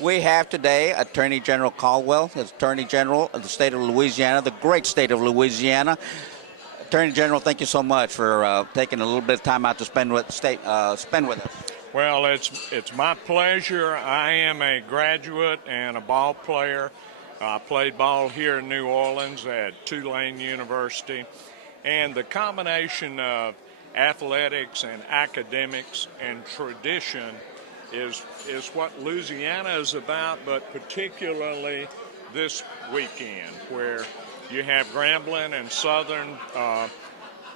We have today Attorney General Caldwell, as Attorney General of the state of Louisiana, the great state of Louisiana. Attorney General, thank you so much for taking a little bit of time out to spend with us. Well, it's my pleasure. I am a graduate and a ball player. I played ball here in New Orleans at Tulane University. And the combination of athletics and academics and tradition is what Louisiana is about, but particularly this weekend, where you have Grambling and Southern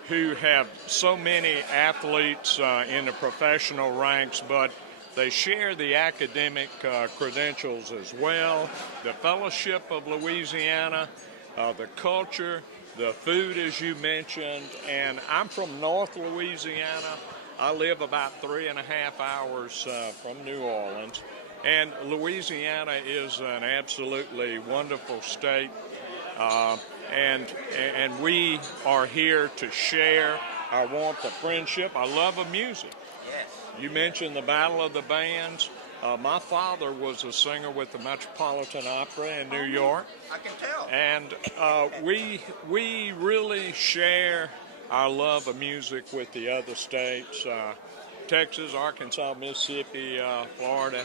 who have so many athletes in the professional ranks, but they share the academic credentials as well, the fellowship of Louisiana, the culture, the food, as you mentioned. And I'm from North Louisiana. I live about 3.5 hours from New Orleans. And Louisiana is an absolutely wonderful state. And we are here to share our warmth of friendship, our love of music. Yes. You mentioned the Battle of the Bands. My father was a singer with the Metropolitan Opera in New York. I can tell. And we really share our love of music with the other states, Texas, Arkansas, Mississippi, Florida.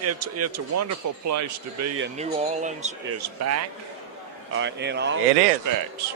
It's a wonderful place to be, and New Orleans is back in all respects. It is.